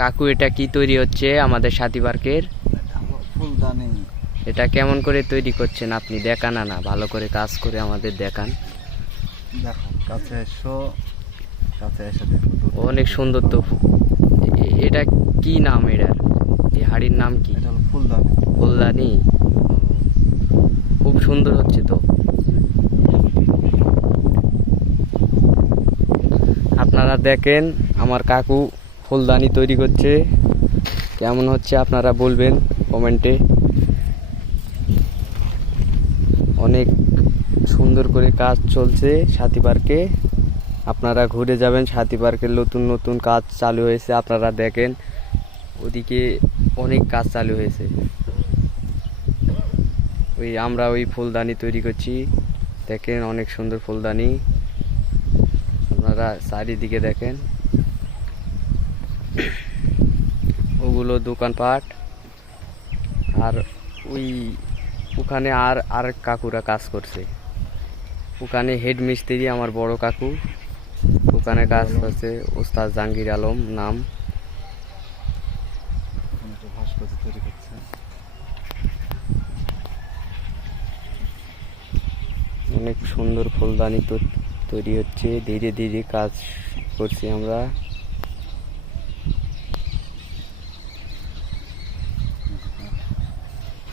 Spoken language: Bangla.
কাকু এটা কি তৈরি হচ্ছে আমাদের সাথী পার্কের? ফুলদানি। এটা কেমন করে তৈরি করছেন আপনি? দেখান না, ভালো করে কাজ করে আমাদের দেখান। দেখো, কাছে এসো, কাছে এসে দেখো। অনেক সুন্দর তো। এটা কি নাম এটার? এই হাড়ির নাম কি? এটা হলো ফুলদানি। ফুলদানি। খুব সুন্দর হচ্ছে তো। আপনারা দেখেন আমার কাকু ফুলদানি তৈরি করছে, কেমন হচ্ছে আপনারা বলবেন কমেন্টে। অনেক সুন্দর করে কাজ চলছে সাথী পার্কে। আপনারা ঘুরে যাবেন, সাথী পার্কের নতুন নতুন কাজ চালু হয়েছে, আপনারা দেখেন ওদিকে অনেক কাজ চালু হয়েছে। আমরা ওই ফুলদানি তৈরি করছি, দেখেন অনেক সুন্দর ফুলদানি। আপনারা চারিদিকে দেখেন, ওগুলো দোকানপাট। আর ওখানে আর কাকুরা কাজ করছে। ওখানে হেড মিস্ত্রি আমার বড় কাকু, ওখানে কাজ করছে ওস্তাদ জাহাঙ্গীর আলম নাম। ভাস্কর্য তৈরি করছে। অনেক সুন্দর ফুলদানি তো তৈরি হচ্ছে, ধীরে ধীরে কাজ করছি আমরা।